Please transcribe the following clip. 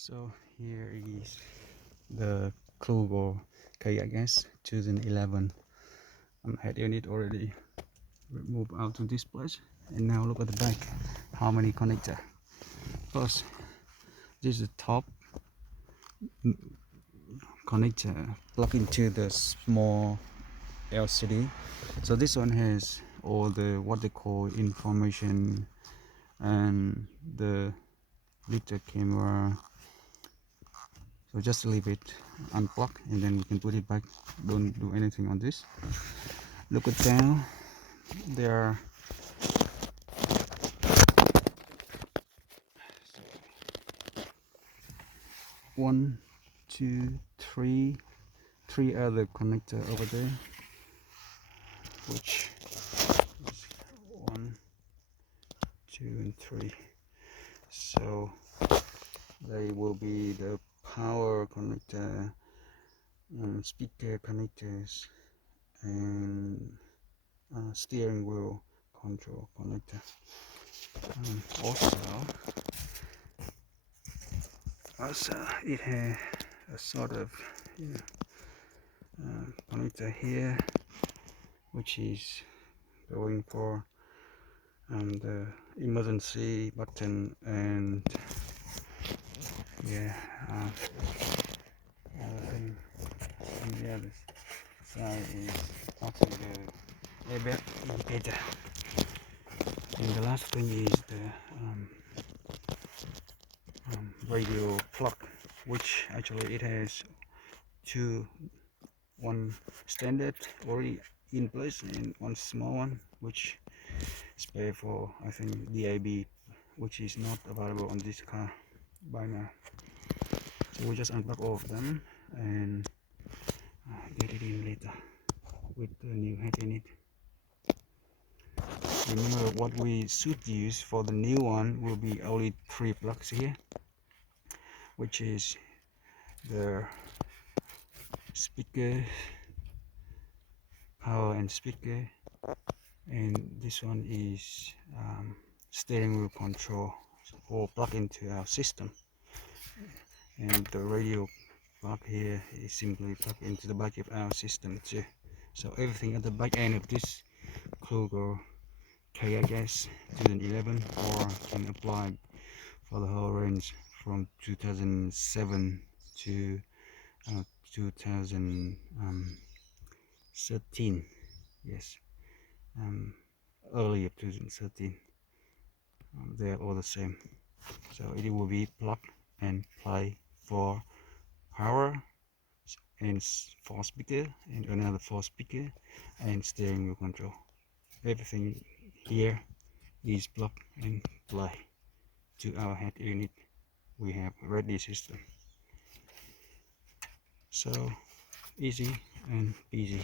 So here is the Kluger KXS 2011 head unit already removed out to this place, and now look at the back. How many connector? First, this is the top connector plug into the small LCD. So this one has all the what they call information and the little camera. So just leave it unplugged and then we can put it back. Don't do anything on this. Look it down. There are one, two, three other connector over there, which is 1, 2, and 3. So they will be the power connector, speaker connectors, and steering wheel control connector. Also it has a sort of connector here, which is going for the emergency button, and other thing on the other side is actually the airbag indicator, and the last thing is the radio plug, which actually it has two, one standard already in place and one small one which spare for, I think, DAB, which is not available on this car by now. So we just unplug all of them and get it in later with the new head unit. Remember, what we should use for the new one will be only 3 plugs here, which is the speaker, power and speaker, and this one is steering wheel control, or plug into our system, and the radio plug here is simply plugged into the back of our system too. So everything at the back end of this Kluger KXS 2011, or can apply for the whole range from 2007 to 2013. Yes, early 2013. They're all the same. So it will be plug and play for power and 4 speaker, and another 4 speaker, and steering wheel control. Everything here is plug and play to our head unit. We have ready system. So easy and easy.